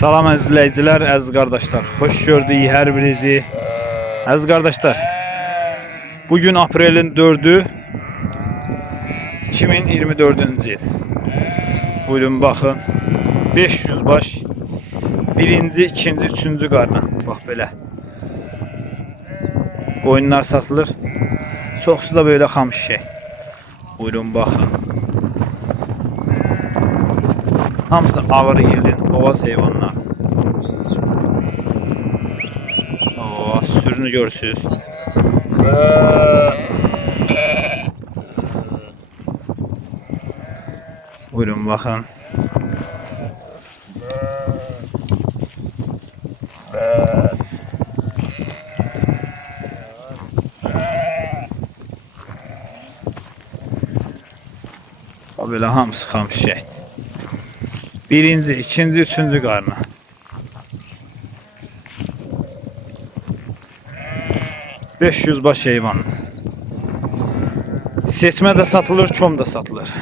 Salam izləyicilər, əziz qardaşlar. Xoş gördük hər birinizi. Əziz qardaşlar. Bugün aprelin 4-ü 2024-cü il. Buyurun baxın. 500 baş. Birinci, ikinci, üçüncü qarna. Bax belə. Oyunlar satılır. Çoxsu da böyle xam şişək. Buyurun baxın. Hamısı ağır yelin, boğaz heyvanlar. Oo, sürünü görürsünüz. Buyurun bakın. Böyle hamısı xam şişəkdir. Birinci, ikinci, üçüncü qarna. Beş yüz baş heyvan. Seçmə də satılır, çom da satılır.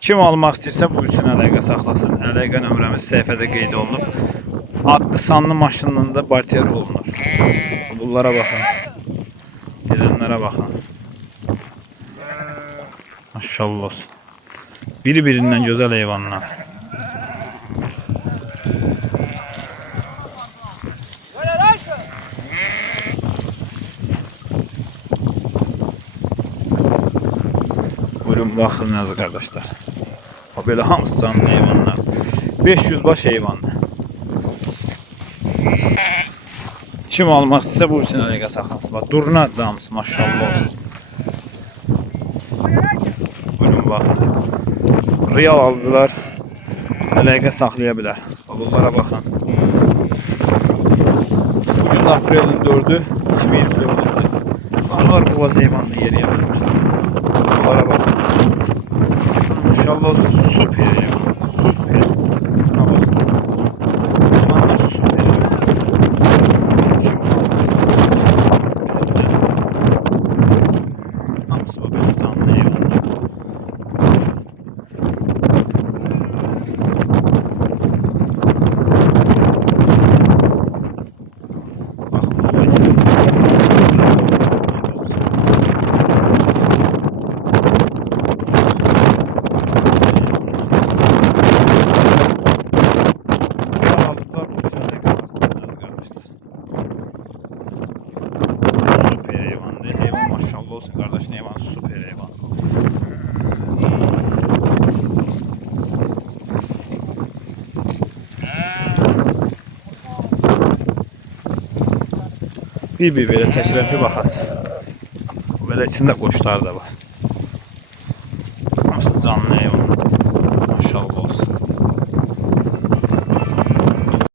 Kim almaq istəyirsə buyursun əlaqə saxlasın. Əlaqə nömrəmiz səhifədə qeyd olunub. Adlı sanlı maşınla da barter olunur. Bunlara baxın. Gedənlərə baxın. Maşallah olsun. Biri-birindən gözəl heyvanlar. Buyurun qardaşlar. O belə hamısı canlı heyvanlar. 500 baş heyvanlar. Kim almaq istəsə buyursun əlaqə saxlasın. Bax durna damız maşallah olsun. Buyurun baxın. Real alıcılar əlaqə saxlaya bilər. Bunlara baxın. Bugün aprelin 4-ü 2024-cü. Ağır boğaz heyvanla yeriyə bilmir. Bunlara baxın. İnşallah süper heyvan. Süper. Buna bakın. Heyvanlar süper heyvan. Şimdi bu istese əlaqə saxlasın bizimlə. Hamısı bu belə canlı heyvanlar. Bakın babacığım. Bu sene ne kasaklasınız kardeşler. Süper heyvan de heyvan maşallah olsun kardeş heyvan süper heyvan. Bir-bir belə çəkirəm ki, baxasız. Belə içində qoçlar da var. Hamısı canlı heyvan. Maşallah olsun.